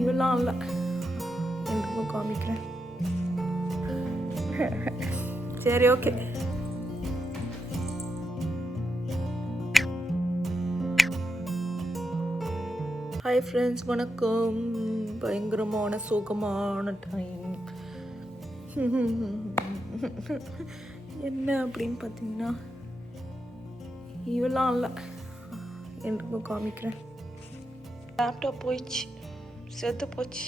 இவெல்லாம் இல்லை, எனக்கு காமிக்கிறேன். சரி, ஓகே. ஹாய் ஃப்ரெண்ட்ஸ், வணக்கம். பயங்கரமான சோகமான டைம். என்ன அப்படின்னு பார்த்தீங்கன்னா, இவெல்லாம் இல்லை, எனக்கு காமிக்கிறேன். லேப்டாப் போயிடுச்சு, செத்து போச்சு.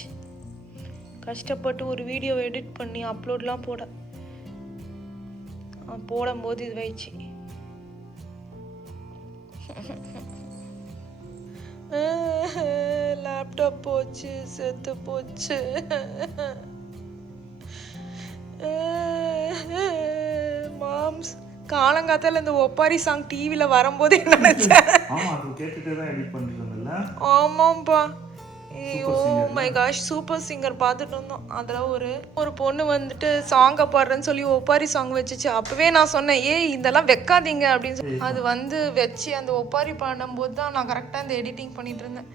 கஷ்டப்பட்டு ஒரு வீடியோ எடிட் பண்ணி அப்லோட்லாம் போடும்போது இது வயிடுச்சு. லேப்டாப் போச்சு, செத்து போச்சு. மாம்ஸ், காலங்காத்தால இந்த ஒப்பாரி சாங் டிவியில் வரும்போது என்ன நினைச்சேன்? ஆமாம்ப்பா. Oh my gosh, super singer பார்த்துட்டு இருந்தோம். அதில் ஒரு பொண்ணு வந்துட்டு சாங்கை பாடுறேன்னு சொல்லி ஒப்பாரி சாங் வச்சுச்சு. அப்போவே நான் சொன்னேன், இதெல்லாம் வைக்காதீங்க அப்படின்னு சொல்லி. அது வச்சு அந்த ஒப்பாரி பாடும்போது தான் நான் கரெக்டாக இந்த எடிட்டிங் பண்ணிட்டு இருந்தேன்.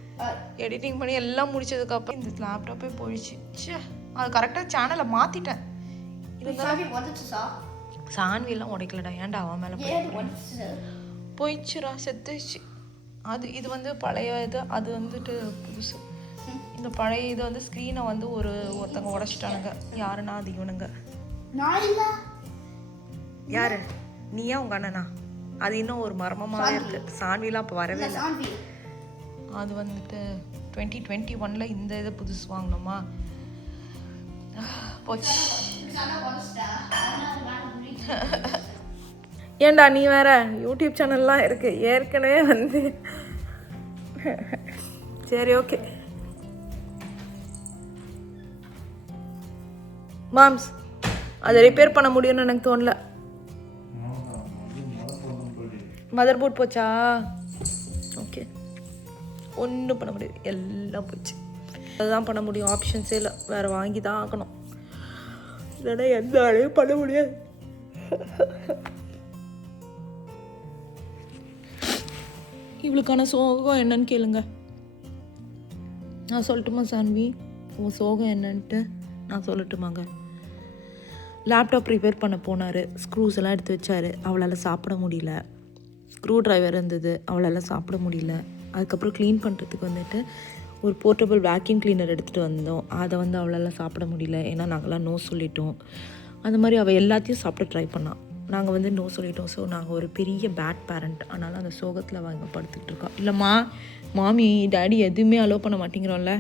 எடிட்டிங் பண்ணி எல்லாம் முடிச்சதுக்கப்புறம் இந்த லேப்டாப்பே போயிடுச்சு. அது கரெக்டாக சேனலை மாற்றிட்டேன். சான்வியெல்லாம் உடைக்கலடா, ஏன்டா அவன் மேலே போயிடுச்சுடா, செத்துச்சு. இது பழைய இது, அது வந்துட்டு புதுசு. இந்த பழைய இது ஸ்க்ரீனை ஒருத்தங்க உடைச்சிட்டானுங்க. யாருன்னா அது இவனுங்க. யாரு? நீயா உங்க அண்ணனா? அது இன்னும் ஒரு மர்மமாகவே இருக்கு. சான்விலாம் அப்போ வரவே இல்லை. அது 2021 இந்த இதை புதுசு வாங்கினோமா, போச்சு. ஏண்டா நீ வேற யூடியூப் சேனல்லாம் இருக்கு ஏற்கனவே சரி, ஓகே. மாம்ஸ், அதை ரிப்பேர் பண்ண முடியும்னு எனக்கு தோணல. மதர் போர்ட் போச்சா? ஓகே, ஒன்றும் பண்ண முடியாது, எல்லாம் போச்சு. அதுதான் பண்ண முடியும், ஆப்ஷன்ஸே இல்லை. வேறு வாங்கி தான் ஆகணும், இல்லைன்னா எந்த ஆளையும் பண்ண முடியாது. இவளுக்கான சோகம் என்னன்னு கேளுங்க. நான் சொல்லட்டுமா சான்வி, உன் சோகம் என்னன்ட்டு நான் சொல்லட்டுமாங்க? லேப்டாப் ரிப்பேர் பண்ண போனார், ஸ்க்ரூஸ் எல்லாம் எடுத்து வச்சார். அவளால் சாப்பிட முடியல. ஸ்க்ரூ ட்ரைவர் இருந்தது, அவளால் சாப்பிட முடியல. அதுக்கப்புறம் க்ளீன் பண்ணுறதுக்கு ஒரு போர்ட்டபிள் வேக்யூம் கிளீனர் எடுத்துகிட்டு வந்தோம். அதை அவளால் சாப்பிட முடியல, ஏன்னா நாங்கள்லாம் நோ சொல்லிட்டோம். அந்த மாதிரி அவள் எல்லாத்தையும் சாப்பிட ட்ரை பண்ணான். நாங்கள் நோ சொல்லிட்டோம். ஸோ நாங்கள் ஒரு பெரிய பேட் பேரண்ட். அதனால் அந்த சோகத்தில் அவள் படுத்துக்கிட்டு இருக்கா. இல்லைம்மா, மாமி டாடி எதுவுமே அலோவ் பண்ண மாட்டேங்கிறோம்ல.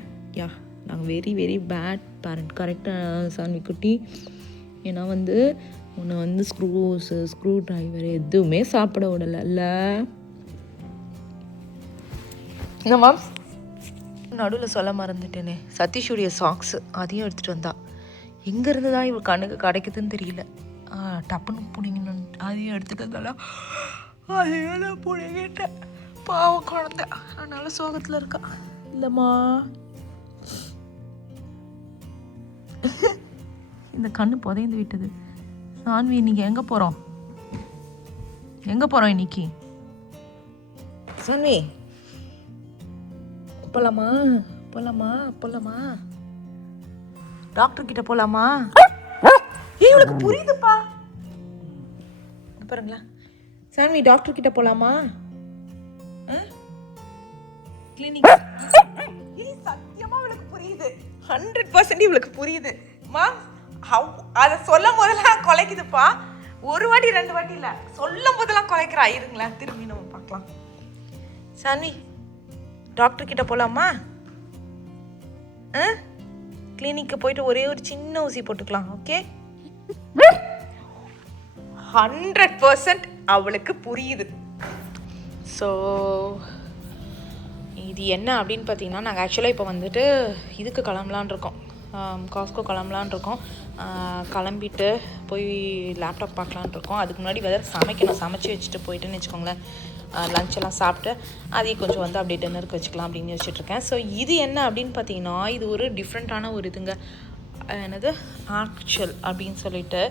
நாங்கள் வெரி வெரி பேட் பேரண்ட். கரெக்டாக சான்வி குட்டி? ஏன்னா உன்னை ஸ்க்ரூ ட்ரைவர் எதுவுமே சாப்பிட விடலைல்ல. என்னம்மா? நடுவில் சொல்ல மறந்துட்டேனே, சதீஷுடைய சாக்ஸு அதையும் எடுத்துகிட்டு வந்தா. எங்கேருந்து தான் இவள் கண்ணுக்கு கிடைக்குதுன்னு தெரியல. டப்புன்னு பிடிங்கணும், அதையும் எடுத்துகிட்டு வந்தாலும் அதையும் நான் பிடிங்கிட்டேன். பாவம் குழந்த, அதனால சோகத்தில் இருக்கா. இல்லைம்மா, இந்த கண்ணு புதைந்து விட்டது. சான்வி, இன்னைக்கு எங்கே போகிறோம்? இன்னைக்கு சான்வி? போலாமா? டாக்டர் கிட்ட போலாமா? இவளுக்கு புரியுதுப்பா. பாருங்களா சான்வி, டாக்டர் கிட்ட போலாமா? கிளினிக். சத்தியமா இவளுக்கு புரியுது, 100% இவளுக்கு புரியுது. அதை சொல்லும் போதெல்லாம் குலைக்குதுப்பா. ஒரு வாட்டி 2 வாட்டி இல்லை, சொல்லும் போதெல்லாம் குலைக்கிறா. இருங்களா, திரும்பி நம்ம பார்க்கலாம். சான்வி, டாக்டர் கிட்ட போலாமா? கிளினிக்கு போயிட்டு ஒரே ஒரு சின்ன ஊசி போட்டுக்கலாம். ஓகே, 100% அவளுக்கு புரியுது. ஸோ இது என்ன அப்படின்னு பார்த்தீங்கன்னா, நாங்கள் ஆக்சுவலாக இப்போ இதுக்கு கிளம்பலான் இருக்கோம், காஸ்கோ கிளம்பலான் இருக்கோம். கிளம்பிட்டு போய் லேப்டாப் பார்க்கலான் இருக்கோம். அதுக்கு முன்னாடி சமைக்கணும். சமைச்சு வச்சுட்டு போயிட்டுன்னு வச்சுக்கோங்களேன், லஞ்செல்லாம் சாப்பிட்டு அதையும் கொஞ்சம் அப்படியே டின்னருக்கு வச்சுக்கலாம் அப்படின்னு யோசிச்சுட்ருக்கேன். ஸோ இது என்ன அப்படின்னு பார்த்தீங்கன்னா, இது ஒரு டிஃப்ரெண்ட்டான ஒரு இதுங்க. என்னது ஆக்சுவல் அப்படின்னு சொல்லிட்டு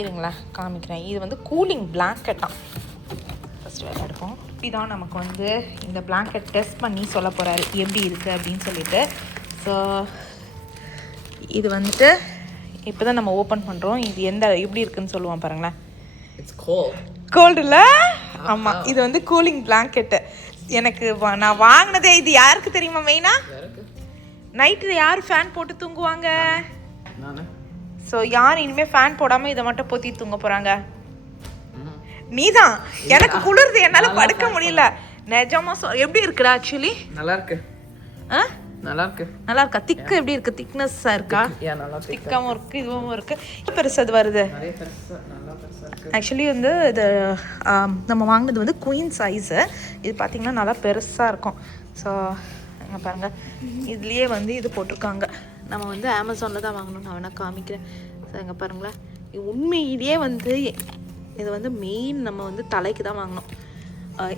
இருங்களேன் காமிக்கிறேன். இது கூலிங் பிளாங்கெட்டாக ஃபஸ்ட்டு வேலை எடுப்போம். இப்படி தான் நமக்கு இந்த பிளாங்கெட் டெஸ்ட் பண்ணி சொல்ல போகிறாரு எப்படி இருக்குது அப்படின்னு சொல்லிட்டு. ஸோ இது வந்துட்டு இப்போ தான் நம்ம ஓப்பன் பண்ணுறோம். இது எப்படி இருக்குன்னு சொல்லுவான் பாருங்களேன். கோல்டு இல்லை? ஆமாம், இது வந்து கூலிங் பிளாங்கெட்டு. எனக்கு நான் வாங்கினதே இது யாருக்கு தெரியுமா? மெயினாக நைட்டு யார் ஃபேன் போட்டு தூங்குவாங்க? ஸோ யார் இனிமேல் ஃபேன் போடாமல் இதை மட்டும் பொத்தி தூங்க போகிறாங்க? நீதான். எனக்கு குளிர்து, என்னால் படுக்க முடியல நிஜமா. எப்படி இருக்குடா? ஆக்சுவலி நல்லா இருக்கு. நல்லா இருக்கா? திக்கு எப்படி இருக்கு? திக்னஸ்ஸாக இருக்கா? திக்காகவும் இருக்கு, இதுவும் இருக்கு. பெருசு அது வருது. ஆக்சுவலி வந்து இது நம்ம வாங்கினது வந்து குயின் சைஸு. இது பார்த்திங்கன்னா நல்லா பெருசாக இருக்கும். ஸோ இங்கே பாருங்கள், இதுலேயே வந்து இது போட்டிருக்காங்க. நம்ம வந்து அமேசானில் தான் வாங்கணும். நான் வேணால் காமிக்கிறேன். ஸோ இங்கே பாருங்களேன், உண்மையிலேயே வந்து இது வந்து மெயின் நம்ம வந்து தலைக்கு தான் வாங்கினோம்.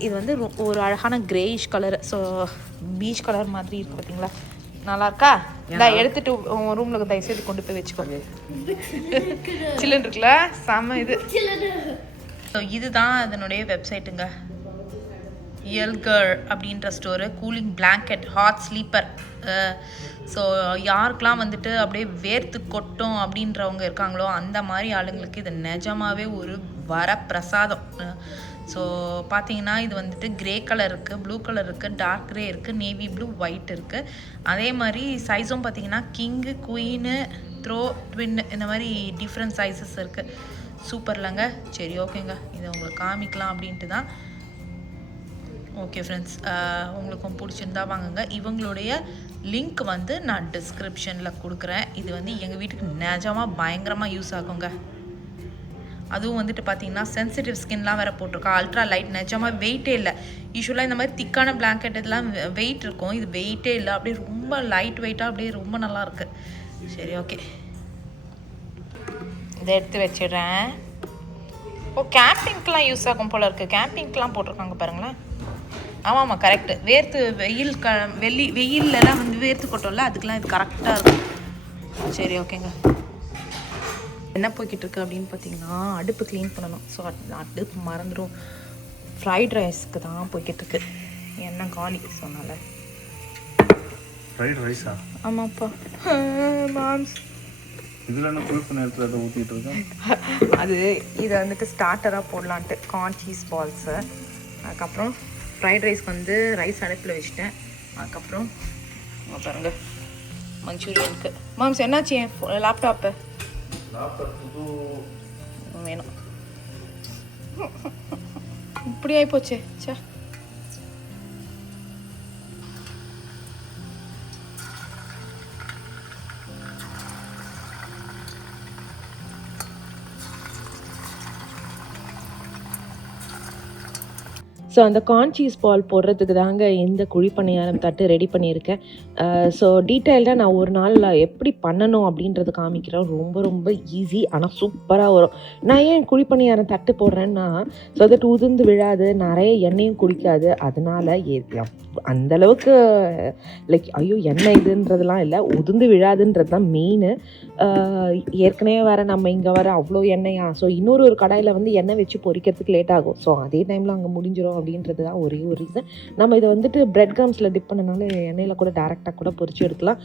இது வந்து ஒரு அழகான greyish colour. So peach colour மாதிரி இருக்குது பார்த்தீங்களா? நல்லா இருக்கா? நான் எடுத்துட்டு ரூமில் தயவுசெய்து கொண்டு போய் வச்சுக்கோங்க. சில்லுன்னு இருக்குல்ல? செம்ம இது. ஸோ இதுதான் அதனுடைய வெப்சைட்டுங்க. எல்கர் அப்படின்ற store. Cooling blanket, hot sleeper. So யாருக்கெலாம் வந்துட்டு அப்படியே வேர்த்து கொட்டும் அப்படின்றவங்க இருக்காங்களோ அந்த மாதிரி ஆளுங்களுக்கு இது நிஜமாகவே ஒரு வரப்பிரசாதம். ஸோ பார்த்தீங்கன்னா இது வந்துட்டு கிரே கலர் இருக்குது, ப்ளூ கலர் இருக்குது, டார்க் க்ரே இருக்குது, நேவி ப்ளூ, ஒயிட் இருக்குது. அதே மாதிரி சைஸும் பார்த்தீங்கன்னா கிங்கு, குயினு, த்ரோ, ட்வின்னு, இந்த மாதிரி டிஃப்ரெண்ட் சைஸஸ் இருக்குது. சூப்பர்லங்க. சரி, ஓகேங்க, இதை உங்களுக்கு காமிக்கலாம் அப்படின்ட்டு தான். ஓகே ஃப்ரெண்ட்ஸ், உங்களுக்கும் பிடிச்சிருந்தா வாங்குங்க. இவங்களுடைய லிங்க் வந்து நான் டிஸ்கிரிப்ஷனில் கொடுக்குறேன். இது வந்து எங்கள் வீட்டுக்கு நிஜமாக பயங்கரமாக யூஸ் ஆகுங்க. அதுவும் வந்துட்டு பார்த்தீங்கன்னா சென்சிட்டிவ் ஸ்கின்லாம் வேறு போட்டிருக்கா. அல்ட்ரா லைட், நிஜமாக வெயிட்டே இல்லை. யூஸ்வலாக இந்த மாதிரி திக்கான பிளாங்கெட் இதெல்லாம் வெயிட் இருக்கும். இது வெயிட்டே இல்லை, அப்படியே ரொம்ப லைட் வெயிட்டாக அப்படியே ரொம்ப நல்லாயிருக்கு. சரி, ஓகே, இதை எடுத்து வச்சிடுறேன். ஓ, கேம்பிங்க்கெலாம் யூஸ் ஆகும் போல் இருக்குது. கேம்பிங்க்கெலாம் போட்டிருக்காங்க பாருங்களேன். ஆமாம்மா, கரெக்டு. வேர்த்து வெயிலெலாம் வந்து வேர்த்து கொட்டோம்ல, அதுக்கெலாம் இது கரெக்டாக இருக்கும். சரி, ஓகேங்க. என்ன போய்கிட்டு இருக்கு அப்படின்னு பார்த்தீங்கன்னா, அடுப்பு க்ளீன் பண்ணணும். ஸோ அடுப்பு மறந்துடும். ஃப்ரைட் ரைஸ்க்கு தான் போய்கிட்டு இருக்கு. என்ன காலி சொன்னால ஃப்ரைட் ரைஸா? ஆமாப்பா. மாம்ஸ் இதில் என்ன கொழுப்பு நேரத்தில் அதை ஊற்றிட்டு இருக்கேன். அது இதை வந்துட்டு ஸ்டார்டராக போடலான்ட்டு கார்ன் சீஸ் பால்ஸு. அதுக்கப்புறம் ஃப்ரைட் ரைஸ்க்கு வந்து ரைஸ் அடுப்பில் வச்சுட்டேன். அதுக்கப்புறம் பாருங்க மஞ்சூரியனுக்கு. மாம்ஸ் என்னாச்சு என் லேப்டாப்பு? வேணும். இப்படி ஆயிப்போச்சு. சே, ஸோ அந்த கார்ன் சீஸ் பால் போடுறதுக்கு தாங்க இந்த குழிப்பணியாரம் தட்டு ரெடி பண்ணியிருக்கேன். ஸோ டீட்டெயில்டாக நான் ஒரு நாளில் எப்படி பண்ணணும் அப்படின்றது காமிக்கிறேன். ரொம்ப ரொம்ப ஈஸி, ஆனால் சூப்பராக வரும். நான் ஏன் குழிப்பணியாரம் தட்டு போடுறேன்னா, ஸோ தட் உதிர்ந்து விழாது, நிறைய எண்ணெயும் குடிக்காது. அதனால் அந்தளவுக்கு லைக் ஐயோ எண்ணெய் இதுன்றதுலாம் இல்லை, உதிர்ந்து விழாதுன்றது தான் மெயின். ஏற்கனவே வேறு நம்ம இங்கே வர அவ்வளோ எண்ணெயா, ஸோ இன்னொரு கடாயில் வந்து எண்ணெய் வச்சு பொரிக்கிறதுக்கு லேட் ஆகும். ஸோ அதே டைமில் அங்கே முடிஞ்சிடும் அப்படின்றது தான் ஒரே ஒரு ரீசன். நம்ம இதை வந்துட்டு பிரெட் க்ரம்ஸில் டிப் பண்ணனால எண்ணெயில் கூட டேரெக்டாக கூட பொரிச்சு எடுக்கலாம்.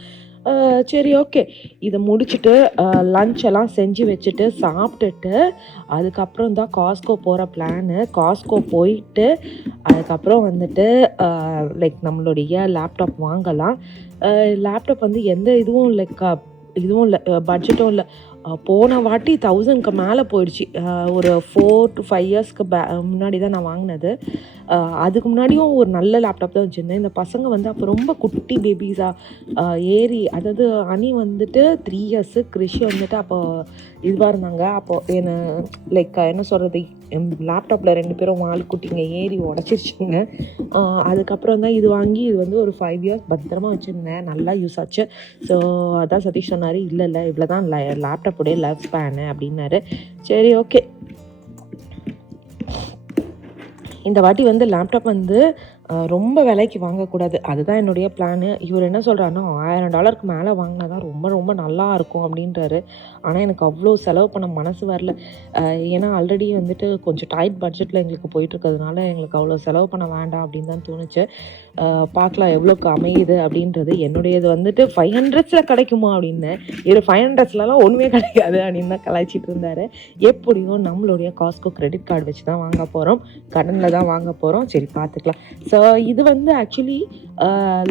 சரி, ஓகே, இதை முடிச்சுட்டு லன்ச்செல்லாம் செஞ்சு வச்சுட்டு சாப்பிட்டுட்டு அதுக்கப்புறம் தான் காஸ்கோ போகிற பிளானு. காஸ்கோ போயிட்டு அதுக்கப்புறம் வந்துட்டு லைக் நம்மளுடைய லேப்டாப் வாங்கலாம். லேப்டாப் வந்து எந்த இதுவும் இதுவும் இல்லை, பட்ஜெட்டும் இல்லை. போன வாட்டி 1000க்கு மேலே போயிடுச்சு. ஒரு 4 to 5 இயர்ஸ்க்கு முன்னாடி தான் நான் வாங்கினது. அதுக்கு முன்னாடியும் ஒரு நல்ல லேப்டாப் தான் வச்சுருந்தேன். இந்த பசங்க வந்து அப்போ ரொம்ப குட்டி பேபிஸாக அதாவது அனி வந்துட்டு 3 இயர்ஸு, கிறிஷ் வந்துட்டு அப்போ இதுவாக இருந்தாங்க. அப்போது என்ன சொல்கிறது, லேப்டாப்பில் 2 பேரும் வால் குட்டிங்க ஏறி உடச்சிருச்சுங்க. அதுக்கப்புறம் தான் இது வாங்கி இது வந்து ஒரு 5 இயர்ஸ் பத்திரமா வச்சுருந்தேன். நல்லா யூஸ் ஆச்சு. ஸோ அதான் சதீஷ் சொன்னார், இல்லை இவ்வளோ தான் லேப்டாப்புடைய லைஃப் ஸ்பேனு அப்படின்னாரு. சரி, ஓகே. இந்த வாட்டி வந்து லேப்டாப் வந்து ரொம்ப விலைக்கு வாங்கக்கூடாது. அதுதான் என்னுடைய பிளானு. இவர் என்ன சொல்கிறாருன்னா $1000 மேலே வாங்கினா தான் ரொம்ப ரொம்ப நல்லா இருக்கும் அப்படின்றாரு. ஆனால் எனக்கு அவ்வளோ செலவு பண்ண மனசு வரல. ஏன்னா ஆல்ரெடி வந்துட்டு கொஞ்சம் டைட் பட்ஜெட்டில் எங்களுக்கு போயிட்டுருக்கிறதுனால எங்களுக்கு அவ்வளோ செலவு பண்ண வேண்டாம் அப்படின்னு தான் தோணுச்சு. பார்க்கலாம் எவ்வளோக்கு அமையுது அப்படின்றது. என்னுடையது வந்துட்டு 500s கிடைக்குமா அப்படின்னு, இது 500ஸ்லாம் ஒன்றுமே கிடைக்காது அப்படின்னு தான் கலாய்ச்சிட்டு இருந்தார். எப்படியும் நம்மளுடைய காஸ்கோ கிரெடிட் கார்டு வச்சு தான் வாங்க போகிறோம், கடனில் தான் வாங்க போகிறோம். சரி பார்த்துக்கலாம். ஸோ இது வந்து ஆக்சுவலி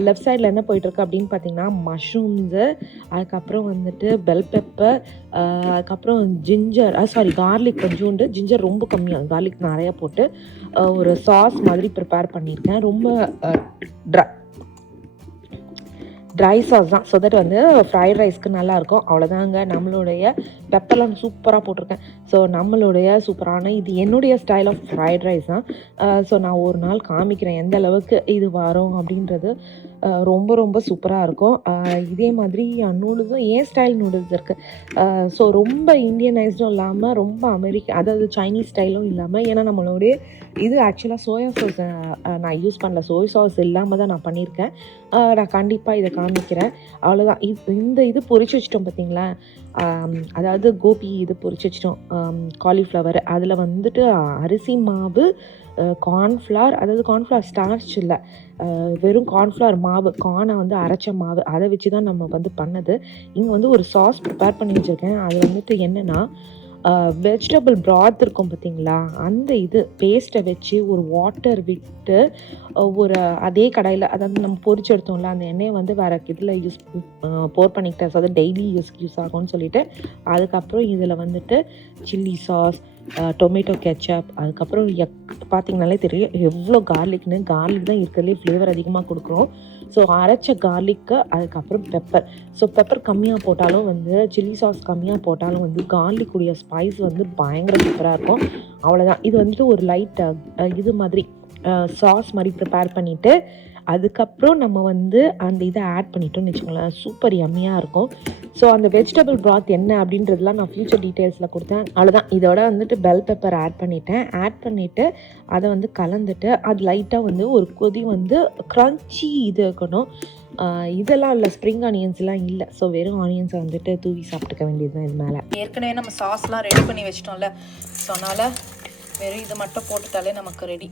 லெஃப்ட் சைடில் என்ன போயிட்டுருக்கு அப்படின்னு பார்த்தீங்கன்னா மஷ்ரூம்ஸு, அதுக்கப்புறம் வந்துட்டு பெல் பெப்பர், அதுக்கப்புறம் ஜிஞ்சர் கார்லிக் கொஞ்சோண்டு, ஜிஞ்சர் ரொம்ப கம்மியாக, கார்லிக் நிறையா போட்டு ஒரு சாஸ் மாதிரி ப்ரிப்பேர் பண்ணியிருக்கேன். ரொம்ப ட்ரை சாஸ் தான். ஸோ தட் வந்து ஃப்ரைட் ரைஸ்க்கு நல்லாயிருக்கும். அவ்வளோதாங்க. நம்மளுடைய பெப்பர்லாம் சூப்பராக போட்டிருக்கேன். ஸோ நம்மளுடைய சூப்பரான இது என்னுடைய ஸ்டைல் ஆஃப் ஃப்ரைட் ரைஸ் தான். ஸோ நான் ஒரு நாள் காமிக்கிறேன் எந்த அளவுக்கு இது வரும் அப்படின்றது. ரொம்ப ரொம்ப சூப்பராக இருக்கும். இதே மாதிரி நூடுல்ஸும் என் ஸ்டைல் நூடுல்ஸ் இருக்குது. ஸோ ரொம்ப இந்தியனைஸ்டும் இல்லாமல், ரொம்ப அதாவது சைனீஸ் ஸ்டைலும் இல்லாமல். ஏன்னா நம்மளுடைய இது ஆக்சுவலாக சோயா சாஸ் நான் யூஸ் பண்ணல. சோயா சாஸ் இல்லாமல் தான் நான் பண்ணியிருக்கேன். நான் கண்டிப்பாக இதை காமிக்கிறேன். அவ்வளோதான். இது பொரிச்சு வச்சிட்டோம் பார்த்தீங்களா, அதாவது கோபி இது பொரிச்சு வச்சிட்டோம், காலிஃப்ளவர். அதில் வந்துட்டு அரிசி மாவு, கார்ன்ஃப்ளவர், அதாவது கார்ன்ஃப்ளவர் ஸ்டார்ச் இல்லை, வெறும் கார்ன்ஃப்ளவர் மாவு, கார்னை வந்து அரைச்ச மாவு, அதை வச்சு தான் நம்ம வந்து பண்ணது. இங்கே வந்து ஒரு சாஸ் ப்ரிப்பேர் பண்ணி வச்சுருக்கேன். அது வந்துட்டு என்னென்னா வெஜிடபிள் ப்ராத் இருக்கும் பார்த்தீங்களா, அந்த இது பேஸ்ட்டை வச்சு ஒரு வாட்டர் விட்டு ஒரு அதே கடாயில், அதாவது நம்ம பொரிச்சு எடுத்தோம்ல அந்த எண்ணெயை வந்து வேறு இதில் போர் பண்ணிக்கிட்டேன். ஸோ அது டெய்லி யூஸ் ஆகும்னு சொல்லிவிட்டு, அதுக்கப்புறம் இதில் வந்துட்டு சில்லி சாஸ், டொமேட்டோ கெச்சப், அதுக்கப்புறம் பார்த்தீங்கனாலே தெரியும் எவ்வளோ கார்லிக் தான் இருக்கிறதுலே ஃப்ளேவர் அதிகமாக கொடுக்குறோம். ஸோ அரைச்ச கார்லிக்கு, அதுக்கப்புறம் பெப்பர். ஸோ பெப்பர் கம்மியாக போட்டாலும் வந்து, சில்லி சாஸ் கம்மியாக போட்டாலும் வந்து கார்லிக்குடைய ஸ்பைஸ் வந்து பயங்கர சூப்பராக இருக்கும். அவ்வளோதான். இது வந்துட்டு ஒரு லைட் இது மாதிரி சாஸ் மாதிரி ப்ரிப்பேர் பண்ணிவிட்டு, அதுக்கப்புறம் நம்ம வந்து அந்த இதை ஆட் பண்ணிட்டோம்னு வச்சுக்கோங்களேன், சூப்பர் யம்மியாக இருக்கும். ஸோ அந்த வெஜிடபிள் ப்ராத் என்ன அப்படின்றதுலாம் நான் ஃப்யூச்சர் டீட்டெயில்ஸில் கொடுத்தேன். அவ்வளோதான். இதோட வந்துட்டு பெல் பெப்பர் ஆட் பண்ணிவிட்டு அதை வந்து கலந்துட்டு, அது லைட்டாக வந்து ஒரு கொதி வந்து க்ரன்ச்சி இது இருக்கணும். இதெல்லாம் இல்லை, ஸ்ப்ரிங் ஆனியன்ஸ்லாம் இல்லை. ஸோ வெறும் ஆனியன்ஸை வந்துட்டு தூவி சாப்பிட்டுக்க வேண்டியது தான் இது மேலே. ஏற்கனவே நம்ம சாஸ்லாம் ரெடி பண்ணி வச்சிட்டோம்ல, ஸோ அதனால் வெறும் இது மட்டும் போட்டுட்டாலே நமக்கு ரெடி.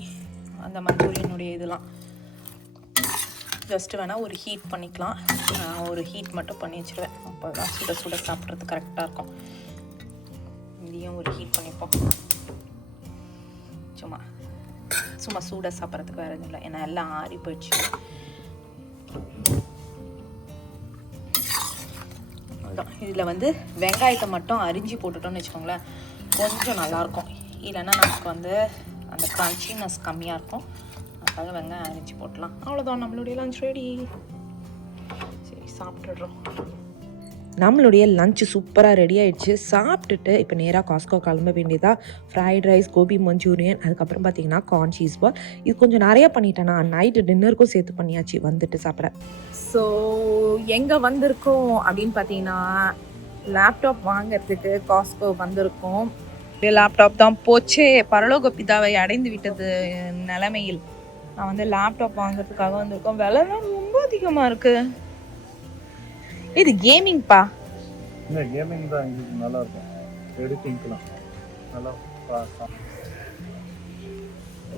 அந்த மஞ்சூரியனுடைய இதெல்லாம் ஜஸ்ட்டு வேணால் ஒரு ஹீட் பண்ணிக்கலாம். நான் ஒரு ஹீட் மட்டும் பண்ணி வச்சுருவேன். அப்போ தான் சுட சுட சாப்பிட்றது கரெக்டாக இருக்கும். இதையும் ஒரு ஹீட் பண்ணிப்போம். சும்மா சூட சாப்பிட்றதுக்கு வேறு எதுவும் இல்லை, ஏன்னா எல்லாம் ஆறி போயிடுச்சு. இதில் வந்து வெங்காயத்தை மட்டும் அரிஞ்சு போட்டுட்டோம்னு வச்சுக்கோங்களேன், கொஞ்சம் நல்லாயிருக்கும். இல்லைன்னா நமக்கு வந்து அந்த க்ரன்ச்சினஸ் கம்மியாக இருக்கும். அதனால் வெங்காயம் அரிஞ்சு போட்டலாம். அவ்வளோதான், நம்மளுடைய லஞ்ச் ரெடி. சரி, சாப்பிட்டுடுறோம். நம்மளுடைய லஞ்சு சூப்பராக ரெடி ஆகிடுச்சு. சாப்பிட்டுட்டு இப்போ நேராக காஸ்கோ கிளம்ப வேண்டியதாக. ஃப்ரைட் ரைஸ், கோபி மஞ்சூரியன், அதுக்கப்புறம் பார்த்தீங்கன்னா கார்ன் சீஸ் பால். இது கொஞ்சம் நிறையா பண்ணிட்டேன்னா நைட்டு டின்னருக்கும் சேர்த்து பண்ணியாச்சு வந்துட்டு சாப்பிட. ஸோ எங்கே வந்திருக்கோம் அப்படின்னு பார்த்தீங்கன்னா, லேப்டாப் வாங்கிறதுக்கு காஸ்கோ வந்திருக்கோம். லேப்டாப் தான் போச்சே, பரலோக பிதாவை அடைந்து விட்டது நிலைமையில் நான் வந்து லேப்டாப் வாங்குறதுக்காக வந்திருக்கோம். விலைலாம் ரொம்ப அதிகமாக இருக்குது. இது கேமிங்ப்பா. இல்லை, கேமிங் தான். இது நல்லா இருக்கும், எடிட்டிங்லாம் நல்லா.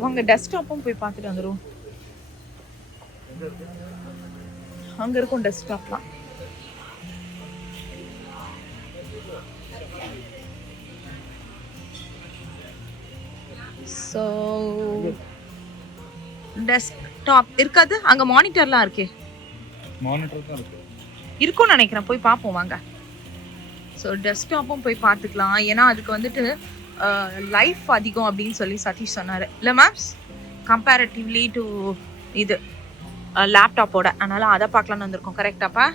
வாங்க டெஸ்க்டாப்பும் போய் பார்த்துட்டு வந்துடும். அங்கே இருக்கும் டெஸ்க்டாப்லாம். ஸோ டெஸ்க்டாப் இருக்காது, அங்கே மானிட்டர்லாம் இருக்கே. மானிட்டர் தான் இருக்கு, இருக்கும்னு நினைக்கிறேன். போய் பார்ப்போம் வாங்க. ஸோ டெஸ்க்டாப்பும் போய் பார்த்துக்கலாம். ஏன்னா அதுக்கு வந்துட்டு லைஃப் அதிகம் அப்படின்னு சொல்லி சதீஷ் சொன்னார் இல்லை மேம்ஸ், கம்பேரிட்டிவ்லி டு இது லேப்டாப்போட. அதனால் அதை பார்க்கலான்னு வந்திருக்கோம். கரெக்டாப்பா?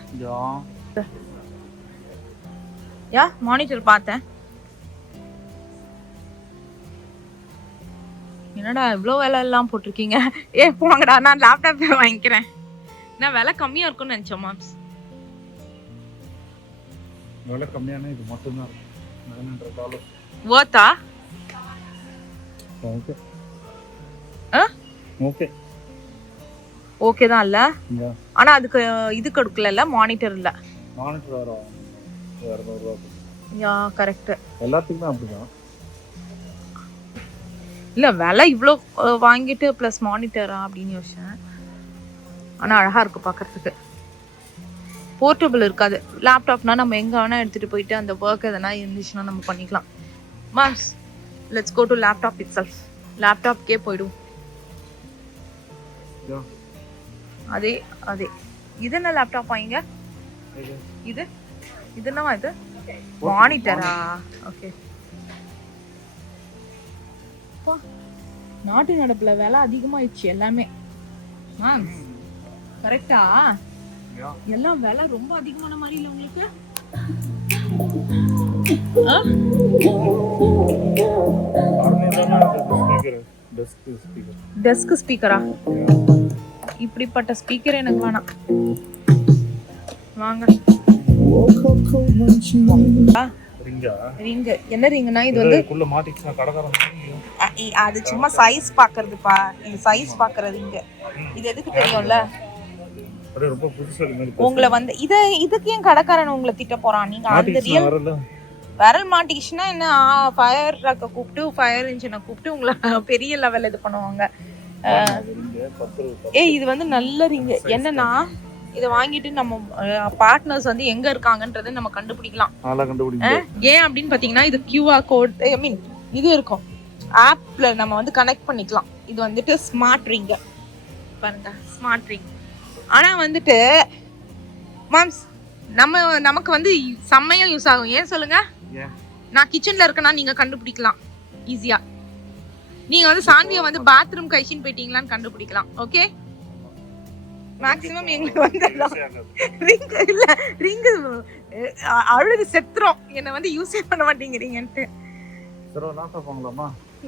யா மானிட்டர் பார்த்தேன். என்னடா இவ்வளோ விலை எல்லாம் போட்டிருக்கீங்க? போங்கடா, நான் லேப்டாப் வாங்கிக்கிறேன். நான் விலை கம்மியாக இருக்கும்னு நினச்சேன் மாம்ஸ். விலை கம்மியான இது மட்டும்தான் $900. ஓத்தா? Okay okay. ஓகே தான் இல்ல? Yeah. ஆனா அதுக்கு இது கொடுக்கல, மானிட்டர் இல்ல. மானிட்டர் வர 200 ரூபாய். Yeah correct. எல்லாத்துக்குமே அப்படிதான். இல்ல விலை இவ்வளோ வாங்கிட்டு ப்ளஸ் மானிட்டரா அப்படின்னு யோசிச்சேன். ஆனா அழகா இருக்கு பார்க்கறதுக்கு. போர்ட்டபிள் இருக்காது. லேப்டாப்னா நம்ம எங்க வேணா எடுத்துட்டு போயிட்டு அந்த ஒர்க் எதனா இருந்துச்சுன்னா நம்ம பண்ணிக்கலாம். மாம்ஸ் let's go to laptop itself. லேப்டாப்கே போயிடும். அதே அதே இது என்ன லேப்டாப் வாங்க? இது இது என்னவா இது? மானிட்டரா? ஓகே. நாட்டு நடப்புல விலை அதிகமாயிடுச்சு எல்லாமே. கரெக்டா? எல்லாம் விலை ரொம்ப அதிகமான மாதிரி இல்ல உங்களுக்கு? டெஸ்க் ஸ்பீக்கரா? இப்படிப்பட்ட ஸ்பீக்கர் எனக்கு வேணாம். வாங்க. ரிங் என்ன ரிங்னா இது வந்து அது சும்மா சைஸ் பாக்குறதுப்பா. இது சைஸ் பாக்குற ரிங். இது எதுக்கு தெரியும்ல? உங்களை வந்து இதுக்கு ஏன் கடைக்காரன் உங்களை திட்ட போறான்? நீங்க அந்த ரியல் விரல் மாட்டிக்கிச்சுன்னா என்ன, ஃபயர் ட்ரக்கை கூப்பிட்டு ஃபயர் இன்ஜினை கூப்பிட்டு உங்களை பெரிய லெவல் இது பண்ணுவாங்க. இது வந்து நல்ல ரிங். என்னன்னா இதை வாங்கிட்டு நம்ம பார்ட்னர்ஸ் வந்து எங்க இருக்காங்கன்றதை நம்ம கண்டுபிடிக்கலாம். ஏன் அப்படின்னு பாத்தீங்கன்னா இது QR கோட், ஐ மீன் இது இருக்கும், ஆப்ல நம்ம வந்து கனெக்ட் பண்ணிக்கலாம். இது வந்துட்டு ஸ்மார்ட் ரிங் பாருங்க, ஸ்மார்ட் ரிங். ஆனா வந்துட்டு மாம்ஸ் நமக்கு வந்து செம்மையா யூஸ் ஆகும். ஏன் சொல்லுங்க? நான் கிச்சன்ல இருக்கேன்னா நீங்க கண்டுபிடிக்கலாம் ஈஸியா. நீங்க வந்து சான்வியா வந்து பாத்ரூம் கழிச்சின்னு போயிட்டீங்களான்னு கண்டுபிடிக்கலாம். ஓகே, மேக்ஸிமம் எங்களுக்கு வந்து ரிங் இல்ல, ரிங் அழுது செத்துறோம் என்ன வந்து யூஸே பண்ண மாட்டேங்கிறீங்கன்ட்டு.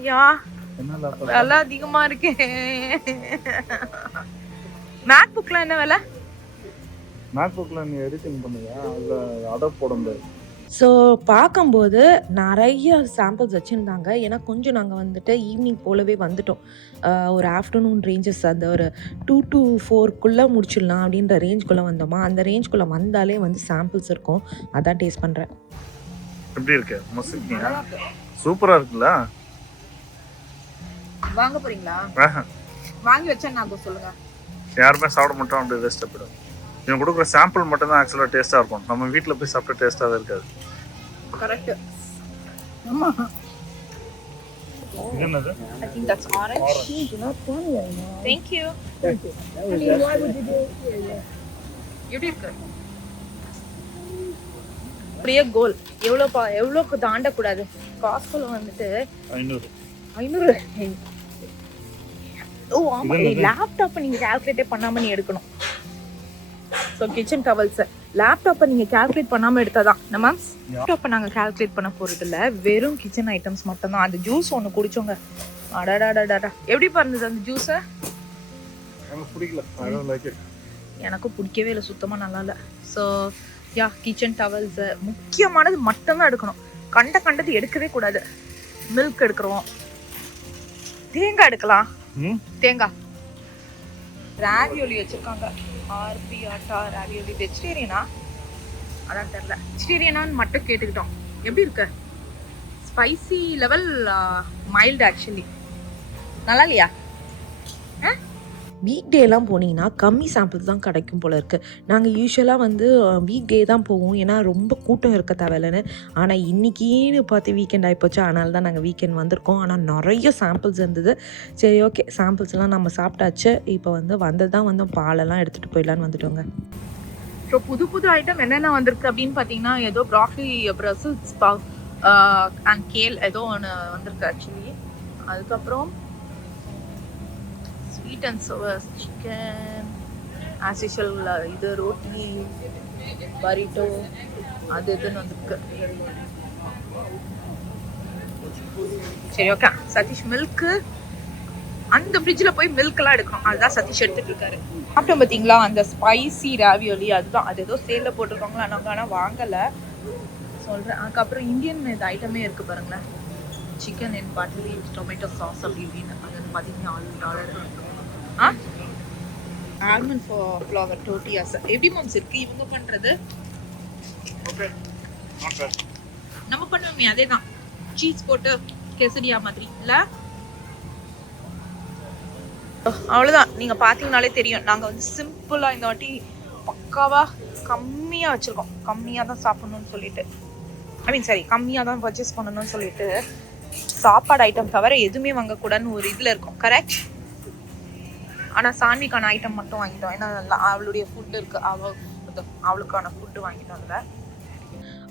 யா விலை அதிகமா இருக்கு. மேக் புக்ல என்ன விலை? மேக் புக்ல நீ எடிட்டிங் பண்ணுவியா? அதுல அடப் போட முடியாது. ஸோ பார்க்கும்போது நிறைய சாம்பிள்ஸ் வச்சுருந்தாங்க. ஏன்னா கொஞ்சம் நாங்கள் வந்துட்டு ஈவினிங் போலவே வந்துட்டோம். ஒரு ஆஃப்டர்நூன் ரேஞ்சஸ், அந்த ஒரு 2 to 4 முடிச்சிடலாம் அப்படின்ற ரேஞ்சுக்குள்ளே வந்தோமா. அந்த ரேஞ்சுக்குள்ளே வந்தாலே வந்து சாம்பிள்ஸ் இருக்கும். அதான் டேஸ்ட் பண்ணுறேன். எப்படி இருக்கு? மசிக்கியா? சூப்பராக இருக்குல்ல? வாங்க போறீங்களா? வாங்கி வச்சா நான் சொல்லுங்க. யாருமே சாப்பிட மாட்டோம், அப்படியே வேஸ்ட் போயிடும். இவங்க கொடுக்குற சாம்பிள் மட்டும் தான் ஆக்சுவலாக டேஸ்ட்டாக இருக்கும். நம்ம வீட்டில் போய் சாப்பிட்டு டேஸ்ட்டாகவே இருக்காது. கரெக்ட். ஆமாம். இது என்னது? I think that's orange. Do not tell me right now. Thank you. Why would you do it? எப்படி இருக்கு? அப்படியே கோல். எவ்வளோக்கு தாண்டக்கூடாது. காஸ்ட்ல வந்துட்டு 500. ஓ ஆமா, லேப்டாப்பை நீங்கள் கால்குலேட்டே பண்ணாமல் நீ எடுக்கணும். ஸோ கிச்சன் டவல்ஸ் லேப்டாப்பை நீங்கள் கால்குலேட் பண்ணாமல் எடுத்தால் தான் நம்ம லேப்டாப்பை நாங்கள் கால்குலேட் பண்ண போகிறது இல்லை. வெறும் கிச்சன் ஐட்டம்ஸ் மட்டும்தான். அந்த ஜூஸ் ஒன்று குடிச்சோங்க. அடாடாடாடா எப்படி இருந்தது அந்த ஜூஸை? எனக்கும் பிடிக்கவே இல்லை, சுத்தமாக நல்லா இல்லை. ஸோ யா, கிச்சன் டவல்ஸு முக்கியமானது மட்டும்தான் எடுக்கணும். கண்டது எடுக்கவே கூடாது. மில்க் எடுக்கிறோம், தேங்காய் எடுக்கலாம். தேங்காய் ராவியோலி வச்சுருக்காங்க. ஆர்பி ஆட்டா ராவியோலி. வெஜிடேரியனா? அதான் தெரில. வெஜிடேரியனான்னு மட்டும் கேட்டுக்கிட்டோம். எப்படி இருக்கு? Spicy level mild actually. நல்லா இல்லையா? வீக் டேலாம் போனீங்கன்னா கம்மி சாம்பிள்ஸ் தான் கிடைக்கும் போல இருக்குது. நாங்கள் யூஸ்வலாக வந்து வீக் டே தான் போவோம், ஏன்னா ரொம்ப கூட்டம் இருக்க தேவையில்லைன்னு. ஆனால் இன்றைக்கின்னு பார்த்து வீக்கெண்ட் ஆகிப்போச்சு, அதனால தான் நாங்கள் வீக்கெண்ட் வந்திருக்கோம். ஆனால் நிறைய சாம்பிள்ஸ் இருந்தது. சரி ஓகே, சாம்பிள்ஸ்லாம் நம்ம சாப்பிட்டாச்சு. இப்போ வந்து வந்தோம், பாலெல்லாம் எடுத்துகிட்டு போயிடலான்னு வந்துட்டோங்க. ஸோ புது ஐட்டம் என்னென்ன வந்திருக்கு அப்படின்னு பார்த்தீங்கன்னா, ஏதோ ப்ராஃபி, பிரசல்ஸ் அண்ட் கேல் ஏதோ ஒன்று வந்திருக்கு ஆக்சுவலி. அதுக்கப்புறம் sweet and shower chicken, as usual இது ரோட்டி, பரிட்டோ, அது இதுன்னு வந்துருக்கு. சரி ஓகே, சதீஷ் மில்க்கு அந்த ஃப்ரிட்ஜில் போய் மில்க்லாம் எடுக்கணும். அதுதான் சதீஷ் எடுத்துகிட்டு இருக்காரு. சாப்பிட்டோம் பார்த்தீங்களா அந்த ஸ்பைசி ராவியோலி, அதுதான். அது ஏதோ சேலில் போட்டிருக்காங்களா, நாங்கள் ஆனால் வாங்கலை சொல்கிறேன். அதுக்கப்புறம் இந்தியன் இது ஐட்டமே இருக்குது பாருங்களேன். Chicken and butter leaves tomato sauce அப்படி இப்படின்னு. அது வந்து பார்த்தீங்கன்னா $1. ஆல்மண்ட் ஃப்ளவர் டோட்டியாஸ் எப்படி மாம்ஸ் இருக்கு இவங்க பண்றது? Okay not bad. நம்ம பண்ணுவோமே அதே தான், சீஸ் போட்டு கேசரியா மாதிரி இல்ல? அவ்வளோதான். நீங்க பாத்தீங்கனாலே தெரியும் நாங்க வந்து சிம்பிளா இந்த வாட்டி பக்காவா கம்மியா வச்சிருக்கோம். கம்மியா தான் சாப்பிடணும்னு சொல்லிட்டு, ஐ மீன் சரி கம்மியா தான் பர்ச்சேஸ் பண்ணணும்னு சொல்லிட்டு சாப்பாடு ஐட்டம் தவிர எதுவுமே வாங்கக்கூடாதுன்னு ஒரு இதுல இருக்கும். கரெக்ட்? ஆனா சான்விக்கான ஐட்டம் மட்டும் வாங்கிட்டோம். ஏன்னா அவளுடைய ஃபுட் இருக்கு, அவளுக்கான ஃபுட்டு வாங்கிட்டோம்ல.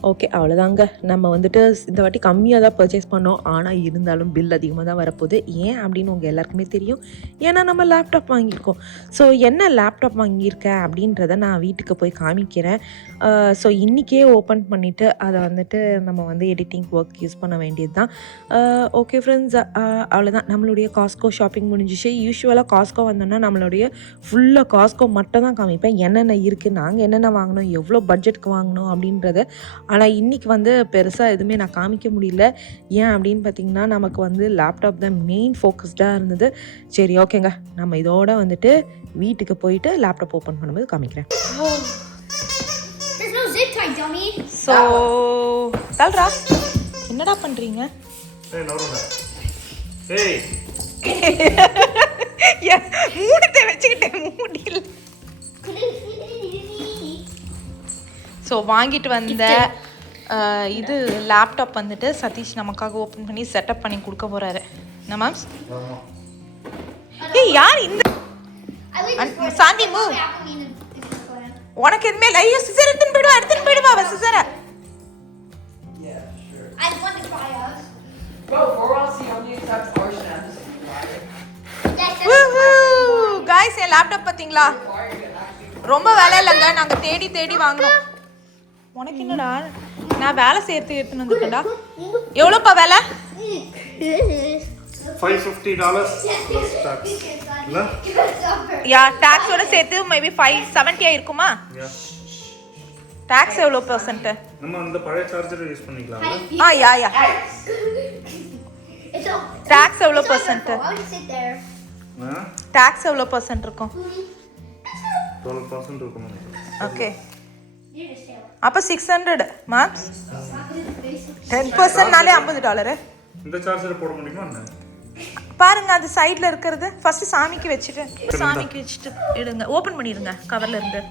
ஓகே அவ்வளோதாங்க. நம்ம வந்துட்டு இந்த வாட்டி கம்மியாக தான் பர்ச்சேஸ் பண்ணோம். ஆனால் இருந்தாலும் பில் அதிகமாக தான் வரப்போகுது. ஏன் அப்படின்னு உங்கள் எல்லாருக்குமே தெரியும். ஏன்னா நம்ம லேப்டாப் வாங்கியிருக்கோம். ஸோ என்ன லேப்டாப் வாங்கியிருக்கேன் அப்படின்றத நான் வீட்டுக்கு போய் காமிக்கிறேன். ஸோ இன்றைக்கே ஓப்பன் பண்ணிவிட்டு அதை வந்துட்டு நம்ம வந்து எடிட்டிங் ஒர்க் யூஸ் பண்ண வேண்டியது தான். ஓகே ஃப்ரெண்ட்ஸ், அவ்வளோதான். நம்மளுடைய காஸ்கோ ஷாப்பிங் முடிஞ்சிச்சு. யூஸ்வலாக காஸ்கோ வந்தோன்னா நம்மளுடைய ஃபுல்லாக காஸ்கோ மட்டும் தான் காமிப்பேன். என்னென்ன இருக்குது, நாங்கள் என்னென்ன வாங்கினோம், எவ்வளோ பட்ஜெட்டுக்கு வாங்கினோம் அப்படின்றத. ஆனால் இன்றைக்கி வந்து பெருசாக எதுவுமே நான் காமிக்க முடியல. ஏன் அப்படின்னு பார்த்தீங்கன்னா நமக்கு வந்து லேப்டாப் தான் மெயின் ஃபோக்கஸ்டாக இருந்தது. சரி ஓகேங்க, நம்ம இதோட வந்துட்டு வீட்டுக்கு போயிட்டு லேப்டாப் ஓப்பன் பண்ணும்போது காமிக்கிறேன். ஸோ தல்ரா என்னடா பண்ணுறீங்க? மூடத்தை வச்சுக்கிட்டேன் மூடியில். ஸோ வாங்கிட்டு வந்த இது லேப்டாப் வந்துட்டு சதீஷ் நமக்காக ஓப்பன் பண்ணி செட்டப் பண்ணி கொடுக்க போறாரு. என்ன மேம்ஸ்? ஏய் யார் இந்த சாந்தி மூவ். உனக்கு எதுவுமே இல்லை. ஐயோ சிசர் எடுத்துன்னு போயிடுவா அவ சிசரை. गाइस என் லேப்டாப் பாத்தீங்களா? ரொம்ப வேலை இல்லைங்க, நாங்க தேடி தேடி வாங்கினோம். உனக்கு என்னடா, நான் வேலை சேர்த்து எடுத்துன்னு வந்துட்டேன்டா. எவ்வளோப்பா வேலை? $550 plus tax. இல்ல? யா டாக்ஸோட சேர்த்து மேபி 570 ஆயிருக்குமா? டாக்ஸ் எவ்வளோ %? நம்ம அந்த பழைய சார்ஜர் யூஸ் பண்ணிக்கலாம்ல? யா டாக்ஸ் எவ்வளோ %? டாக்ஸ் எவ்வளோ % இருக்கும்? 12% இருக்கும். ஓகே அப்போ 600 மேம்ஸ். 10%னாலே $50. இந்த சார்ஜர் போட முடியுமா என்ன? பாருங்க அது சைடில் இருக்கிறது. ஃபர்ஸ்ட் சாமிக்கு வச்சுட்டு எடுங்க, ஓப்பன் பண்ணிடுங்க கவர்ல இருந்து.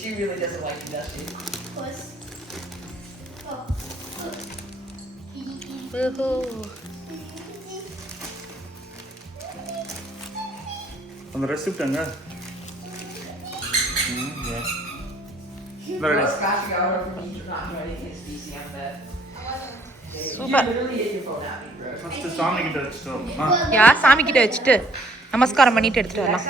She really doesn't like it, does she? அந்த ரெசிப்ட் எங்க? Scratching out from me for not doing anything to PC on that. Super. You literally hit your phone at me, bro. First சாமி கிட்ட வச்சுட்டோம். யா சாமி கிட்ட வச்சுட்டு நமஸ்காரம் பண்ணிட்டு எடுத்துட்டு வரலாம்.